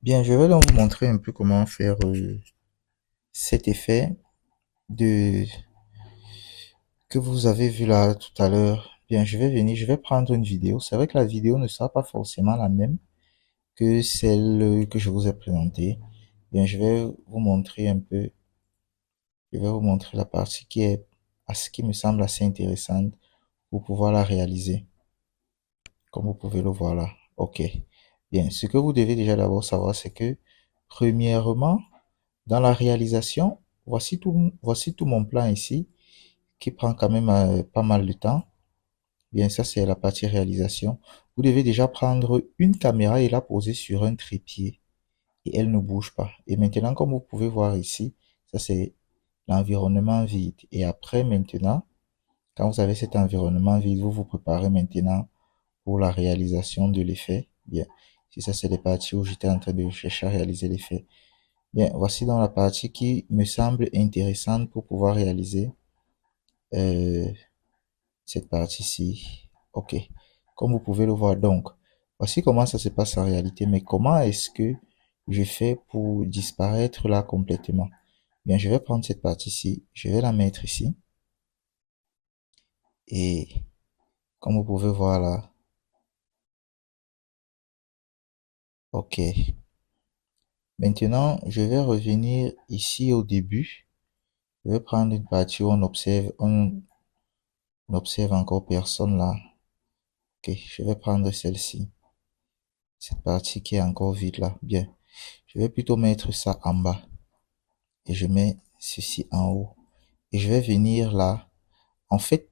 Bien, je vais donc vous montrer un peu comment faire cet effet de que vous avez vu là tout à l'heure. Bien, je vais prendre une vidéo. C'est vrai que la vidéo ne sera pas forcément la même que celle que je vous ai présentée. Bien, je vais vous montrer la partie qui est à ce qui me semble assez intéressante pour pouvoir la réaliser, comme vous pouvez le voir là. Ok. Bien, ce que vous devez déjà d'abord savoir, c'est que premièrement, dans la réalisation, voici tout mon plan ici, qui prend quand même pas mal de temps. Bien, ça c'est la partie réalisation. Vous devez déjà prendre une caméra et la poser sur un trépied et elle ne bouge pas. Et maintenant, comme vous pouvez voir ici, ça c'est l'environnement vide. Et après, maintenant, quand vous avez cet environnement vide, vous vous préparez maintenant pour la réalisation de l'effet. Bien, si ça c'est les parties où j'étais en train de chercher à réaliser l'effet. Bien, voici dans la partie qui me semble intéressante pour pouvoir réaliser euh, cette partie-ci. Ok, comme vous pouvez le voir donc, voici comment ça se passe en réalité, mais comment est-ce que je fais pour disparaître là complètement? Bien, je vais prendre cette partie-ci, je vais la mettre ici, et comme vous pouvez voir là, ok. Maintenant, je vais revenir ici au début, je vais prendre une partie où on n'observe encore personne là. Ok, je vais prendre celle-ci, cette partie qui est encore vide là. Bien, je vais plutôt mettre ça en bas et je mets ceci en haut. Et je vais venir là. En fait,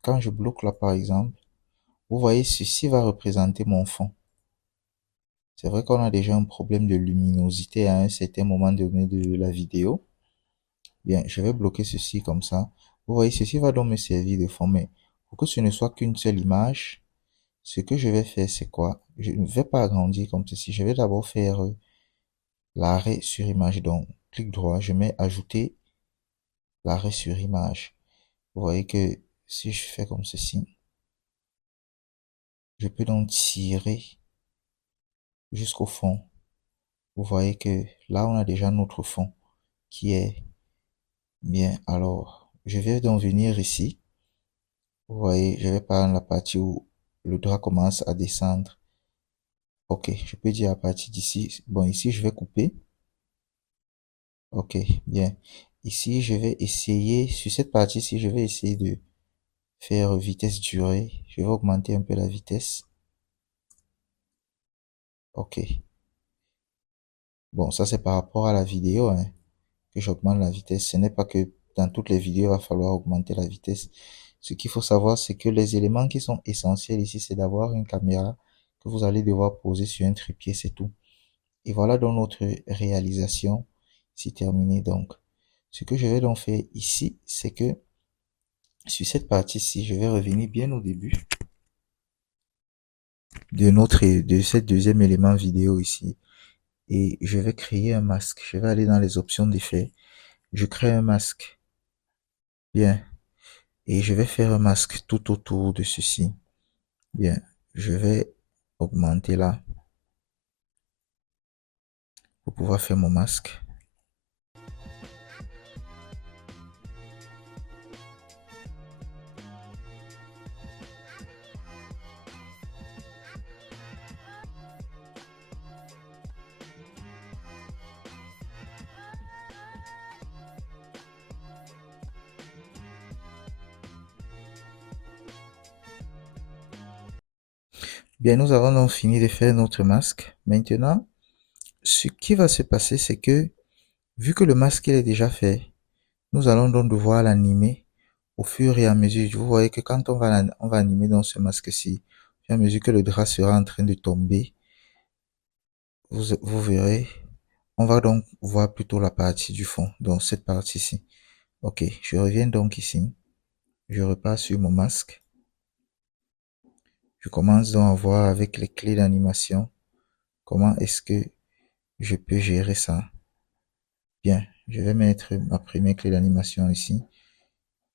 quand je bloque là par exemple, vous voyez, ceci va représenter mon fond. C'est vrai qu'on a déjà un problème de luminosité à un certain moment donné de la vidéo. Bien, je vais bloquer ceci comme ça. Vous voyez, ceci va donc me servir de fond. Mais pour que ce ne soit qu'une seule image, ce que je vais faire, c'est quoi? Je ne vais pas agrandir comme ceci. Je vais d'abord faire l'arrêt sur image. Donc, clic droit, je mets ajouter l'arrêt sur image. Vous voyez que si je fais comme ceci, je peux donc tirer jusqu'au fond. Vous voyez que là, on a déjà notre fond qui est bien. Alors, je vais donc venir ici. Vous voyez, je vais prendre la partie où le drap commence à descendre. Ok, je peux dire à partir d'ici. Bon, ici, je vais couper. Ok, bien. Ici, je vais essayer, sur cette partie-ci, je vais essayer de faire vitesse durée. Je vais augmenter un peu la vitesse. Ok. Bon, ça c'est par rapport à la vidéo, hein, que j'augmente la vitesse. Ce n'est pas que dans toutes les vidéos, il va falloir augmenter la vitesse. Ce qu'il faut savoir, c'est que les éléments qui sont essentiels ici, c'est d'avoir une caméra que vous allez devoir poser sur un trépied, c'est tout. Et voilà donc notre réalisation, c'est terminé. Donc, ce que je vais donc faire ici, c'est que sur cette partie-ci, je vais revenir bien au début de cet deuxième élément vidéo ici. Et je vais créer un masque. Je vais aller dans les options d'effet. Je crée un masque. Bien. Et je vais faire un masque tout autour de ceci. Bien. Je vais augmenter là pour pouvoir faire mon masque. Bien, nous avons donc fini de faire notre masque. Maintenant, ce qui va se passer, c'est que vu que le masque il est déjà fait, nous allons donc devoir l'animer au fur et à mesure. Vous voyez que quand on va animer dans ce masque-ci, au fur et à mesure que le drap sera en train de tomber, vous verrez, on va donc voir plutôt la partie du fond, donc cette partie-ci. Ok, je reviens donc ici. Je repars sur mon masque. Je commence donc à voir avec les clés d'animation comment est-ce que je peux gérer ça. Bien, je vais mettre ma première clé d'animation ici,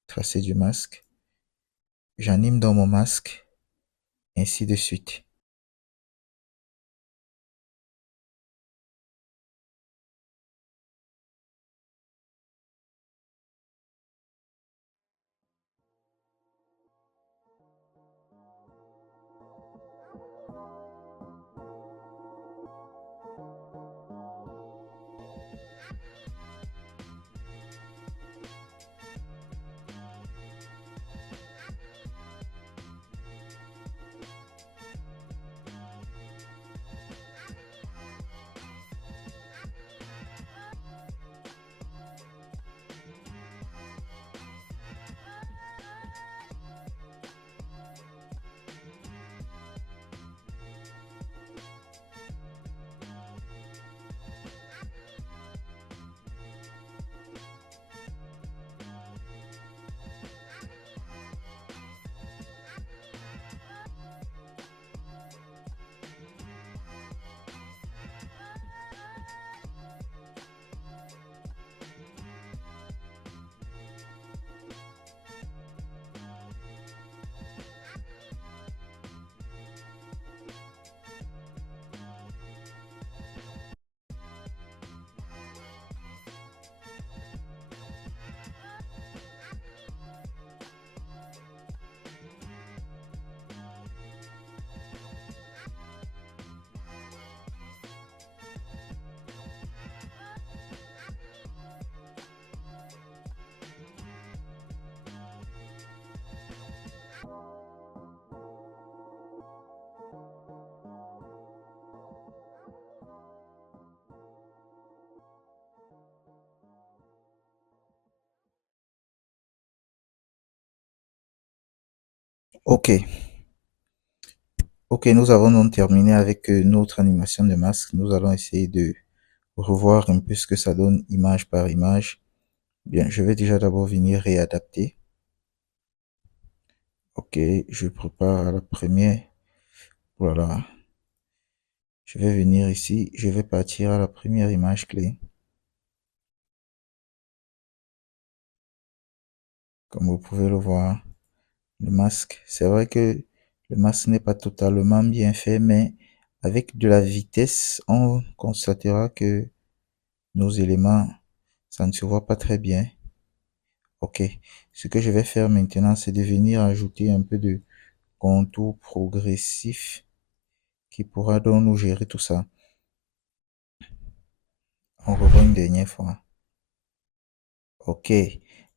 tracer du masque. J'anime dans mon masque, ainsi de suite. Ok. Ok, nous avons donc terminé avec notre animation de masque. Nous allons essayer de revoir un peu ce que ça donne image par image. Bien, je vais déjà d'abord venir réadapter. Ok, je prépare à la première. Voilà. Je vais venir ici. Je vais partir à la première image clé. Comme vous pouvez le voir, le masque. C'est vrai que le masque n'est pas totalement bien fait, mais avec de la vitesse, on constatera que nos éléments, ça ne se voit pas très bien. Ok, ce que je vais faire maintenant, c'est de venir ajouter un peu de contour progressif qui pourra donc nous gérer tout ça. On revoit une dernière fois. Ok,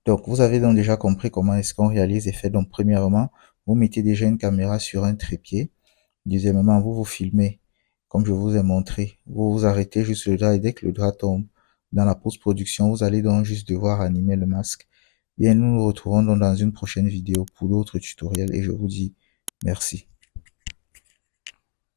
donc vous avez donc déjà compris comment est-ce qu'on réalise les effets. Donc premièrement, vous mettez déjà une caméra sur un trépied. Deuxièmement, vous vous filmez comme je vous ai montré. Vous vous arrêtez juste le drap et dès que le drap tombe dans la post-production, vous allez donc juste devoir animer le masque. Bien, nous nous retrouvons donc dans une prochaine vidéo pour d'autres tutoriels et je vous dis merci.